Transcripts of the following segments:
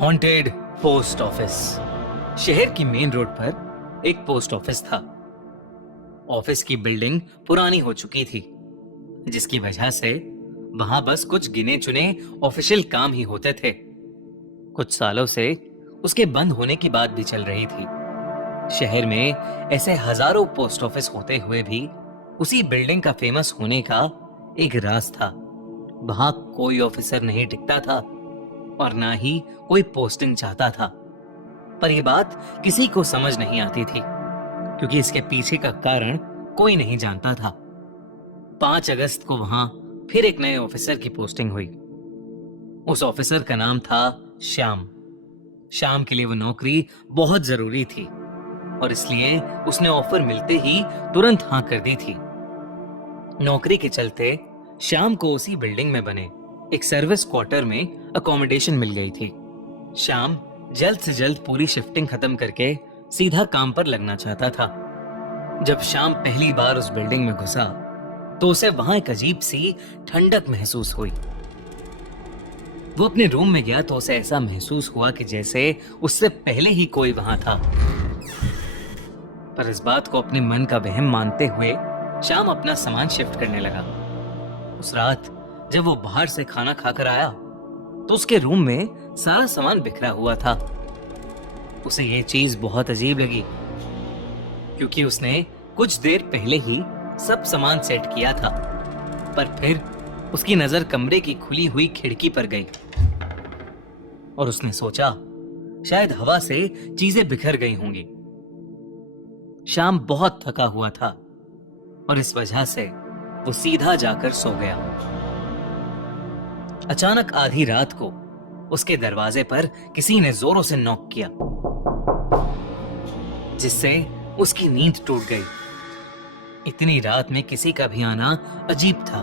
Haunted post office. शहर की main road पर एक पोस्ट ऑफिस था। ऑफिस की बिल्डिंग पुरानी हो चुकी थी, जिसकी वजह से वहां बस कुछ गिने चुने ऑफिशियल काम ही होते थे। कुछ सालों से उसके बंद होने की बात भी चल रही थी। शहर में ऐसे हजारों पोस्ट ऑफिस होते हुए भी उसी बिल्डिंग का फेमस होने का एक राज था। वहां कोई ऑफिसर नहीं टिकता था और ना ही कोई पोस्टिंग चाहता था। पर यह बात किसी को समझ नहीं आती थी, क्योंकि इसके पीछे का कारण कोई नहीं जानता था। 5 अगस्त को वहां फिर एक नए ऑफिसर की पोस्टिंग हुई। उस ऑफिसर का नाम था श्याम। श्याम के लिए वो नौकरी बहुत जरूरी थी और इसलिए उसने ऑफर मिलते ही तुरंत हाँ कर दी थी। नौकरी के चलते श्याम को उसी बिल्डिंग में बने एक सर्विस क्वार्टर में अकोमोडेशन मिल गई थी। श्याम जल्द से जल्द पूरी शिफ्टिंग खत्म करके सीधा काम पर लगना चाहता था। जब श्याम पहली बार उस बिल्डिंग में घुसा तो उसे वहां एक अजीब सी ठंडक महसूस हुई। वो अपने रूम में गया तो उसे ऐसा महसूस हुआ कि जैसे उससे पहले ही कोई वहां था। पर इस बात को अपने मन का वहम मानते हुए श्याम अपना सामान शिफ्ट करने लगा। उस रात जब वो बाहर से खाना खाकर आया तो उसके रूम में सारा सामान बिखरा हुआ था। उसे ये चीज बहुत अजीब लगी, क्योंकि उसने कुछ देर पहले ही सब सामान सेट किया था। पर फिर उसकी नजर कमरे की खुली हुई खिड़की पर गई और उसने सोचा शायद हवा से चीजें बिखर गई होंगी। श्याम बहुत थका हुआ था और इस वजह से वो सीधा जाकर सो गया। अचानक आधी रात को उसके दरवाजे पर किसी ने जोरों से नॉक किया, जिससे उसकी नींद टूट गई। इतनी रात में किसी का भी आना अजीब था।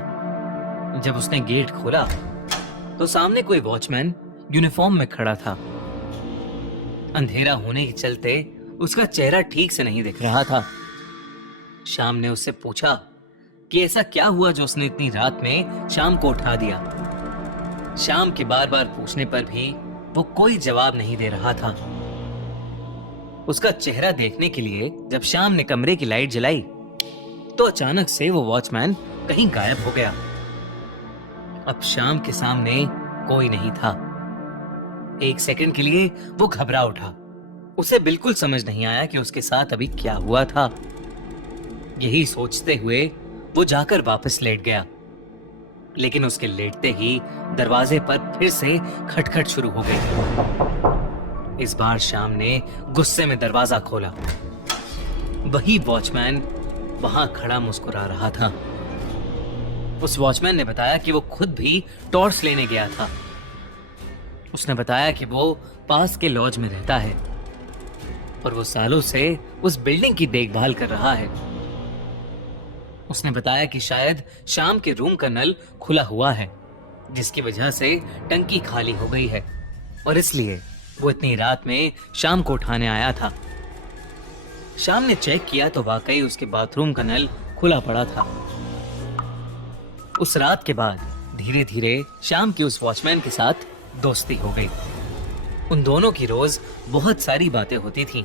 जब उसने गेट खोला तो सामने कोई वॉचमैन यूनिफॉर्म में खड़ा था। अंधेरा होने के चलते उसका चेहरा ठीक से नहीं दिख रहा था। श्याम ने उससे पूछा कि ऐसा क्या हुआ जो उसने इतनी रात में श्याम को उठा दिया। श्याम के बार बार पूछने पर भी वो कोई जवाब नहीं दे रहा था। उसका चेहरा देखने के लिए जब श्याम ने कमरे की लाइट जलाई तो अचानक से वो वॉचमैन कहीं गायब हो गया। अब श्याम के सामने कोई नहीं था। एक सेकंड के लिए वो घबरा उठा। उसे बिल्कुल समझ नहीं आया कि उसके साथ अभी क्या हुआ था। यही सोचते हुए वो जाकर वापस लेट गया, लेकिन उसके लेटते ही दरवाजे पर फिर से खटखट शुरू हो गई। इस बार श्याम ने गुस्से में दरवाजा खोला। वही वॉचमैन वहां खड़ा मुस्कुरा रहा था। उस वॉचमैन ने बताया कि वो खुद भी टॉर्च लेने गया था। उसने बताया कि वो पास के लॉज में रहता है और वो सालों से उस बिल्डिंग की देखभाल कर रहा है। उसने बताया कि शायद श्याम के रूम का नल खुला हुआ है, जिसकी वजह से टंकी खाली हो गई है और इसलिए वो इतनी रात में श्याम को उठाने आया था। श्याम ने चेक किया तो वाकई उसके बाथरूम का नल खुला पड़ा था। उस रात के बाद धीरे धीरे श्याम की उस वॉचमैन के साथ दोस्ती हो गई। उन दोनों की रोज बहुत सारी बातें होती थीं।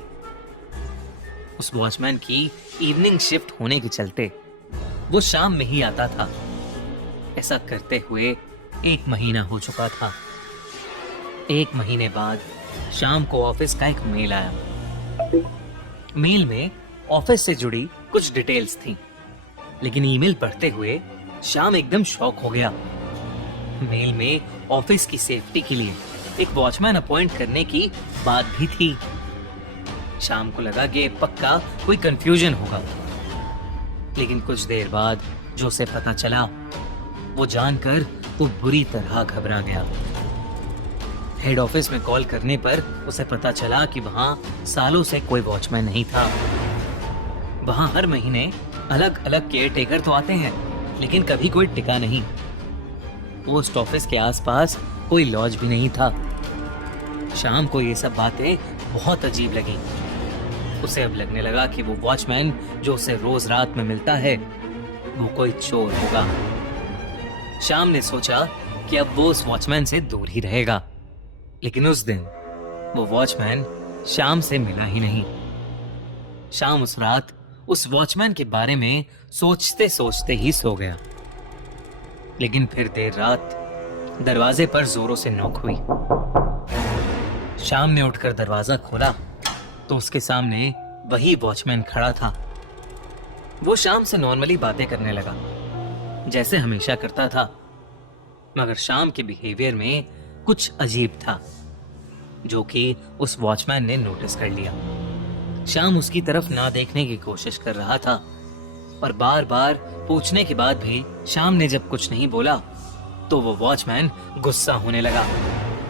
उस वॉचमैन की इवनिंग शिफ्ट होने के चलते वो शाम में ही आता था। ऐसा करते हुए 1 महीना हो चुका था। 1 महीने बाद शाम को ऑफिस का एक मेल आया। मेल में ऑफिस से जुड़ी कुछ डिटेल्स थी, लेकिन ईमेल पढ़ते हुए शाम एकदम शॉक हो गया। मेल में ऑफिस की सेफ्टी के लिए एक वॉचमैन अपॉइंट करने की बात भी थी। शाम को लगा कि पक्का कोई कंफ्यूजन होगा, लेकिन कुछ देर बाद जो उसे पता चला वो जानकर वो बुरी तरह घबरा गया। हेड ऑफिस में कॉल करने पर उसे पता चला कि वहां सालों से कोई वॉचमैन नहीं था। वहां हर महीने अलग अलग केयर टेकर तो आते हैं, लेकिन कभी कोई टिका नहीं। पोस्ट ऑफिस के आसपास कोई लॉज भी नहीं था। शाम को ये सब बातें बहुत अजीब लगी। उसे अब लगने लगा कि वो वॉचमैन जो उसे रोज रात में मिलता है वो कोई चोर होगा। शाम ने सोचा कि अब वो उस वॉचमैन से दूर ही रहेगा, लेकिन उस दिन वो वॉचमैन शाम से मिला ही नहीं। शाम उस रात उस वॉचमैन के बारे में सोचते सोचते ही सो गया। लेकिन फिर देर रात दरवाजे पर जोरों से नॉक हुई। शाम ने उठकर दरवाजा खोला तो उसके सामने वही वॉचमैन खड़ा था। वो शाम से नॉर्मली बातें करने लगा जैसे हमेशा करता था, मगर शाम के बिहेवियर में कुछ अजीब था जो कि उस वॉचमैन ने नोटिस कर लिया। शाम उसकी तरफ ना देखने की कोशिश कर रहा था और बार बार पूछने के बाद भी शाम ने जब कुछ नहीं बोला तो वो वॉचमैन गुस्सा होने लगा।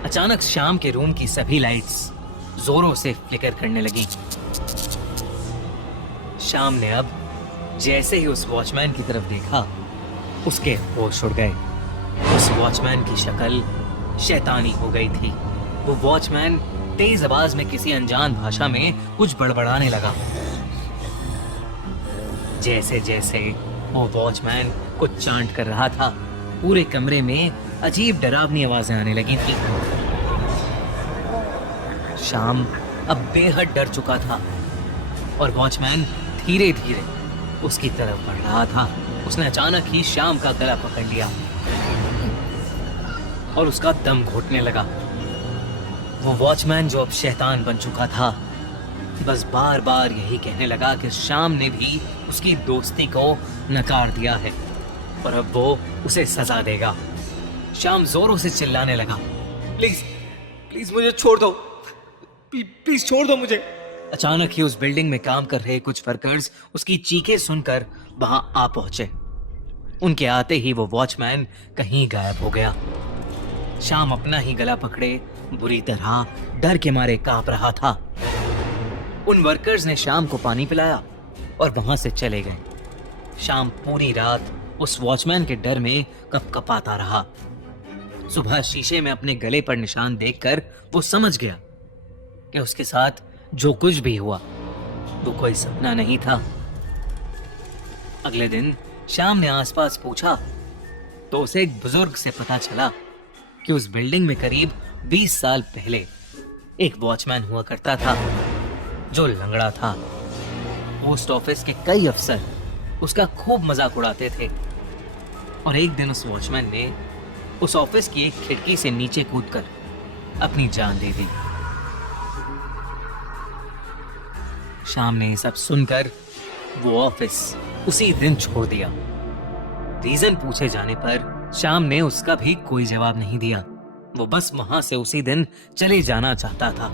अचानक शाम के रूम की सभी लाइट्स जोरों से फ्लिकर करने लगी। शाम ने अब जैसे ही उस वॉचमैन की तरफ देखा उसके होश उड़ गए। उस वॉचमैन की शक्ल शैतानी हो गई थी। वो वॉचमैन तेज आवाज में किसी अनजान भाषा में कुछ बड़बड़ाने लगा। जैसे जैसे वो वॉचमैन कुछ चांट कर रहा था, पूरे कमरे में अजीब डरावनी आवाजें आने लगी थी। शाम अब बेहद डर चुका था और वॉचमैन धीरे धीरे उसकी तरफ बढ़ रहा था। उसने अचानक ही शाम का गला पकड़ लिया और उसका दम घुटने लगा। वो वॉचमैन जो अब शैतान बन चुका था बस बार बार यही कहने लगा कि शाम ने भी उसकी दोस्ती को नकार दिया है और अब वो उसे सजा देगा। शाम जोरों से चिल्लाने लगा, प्लीज प्लीज मुझे छोड़ दो, प्लीज छोड़ दो मुझे। अचानक ही उस बिल्डिंग में काम कर रहे कुछ वर्कर्स उसकी चीखें सुनकर वहां आ पहुंचे। उनके आते ही वो वॉचमैन कहीं गायब हो गया। शाम अपना ही गला पकड़े बुरी तरह डर के मारे कांप रहा था। उन वर्कर्स ने शाम को पानी पिलाया और वहां से चले गए। शाम पूरी रात उस वॉचमैन के डर में कपकपाता रहा। सुबह शीशे में अपने गले पर निशान देखकर वो समझ गया कि उसके साथ जो कुछ भी हुआ वो कोई सपना नहीं था। अगले दिन शाम ने आसपास पूछा तो उसे एक बुजुर्ग से पता चला कि उस बिल्डिंग में करीब 20 साल पहले एक वॉचमैन हुआ करता था जो लंगड़ा था। पोस्ट ऑफिस के कई अफसर उसका खूब मजाक उड़ाते थे और एक दिन उस वॉचमैन ने उस ऑफिस की एक खिड़की से नीचे कूदकर अपनी जान दे दी। शाम ने सब सुनकर वो ऑफिस उसी दिन छोड़ दिया। रीजन पूछे जाने पर शाम ने उसका भी कोई जवाब नहीं दिया। वो बस वहां से उसी दिन चले जाना चाहता था।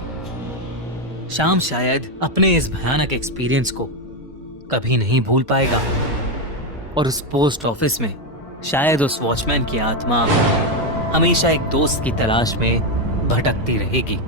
शाम शायद अपने इस भयानक एक्सपीरियंस को कभी नहीं भूल पाएगा और उस पोस्ट ऑफिस में शायद उस वॉचमैन की आत्मा हमेशा एक दोस्त की तलाश में भटकती रहेगी।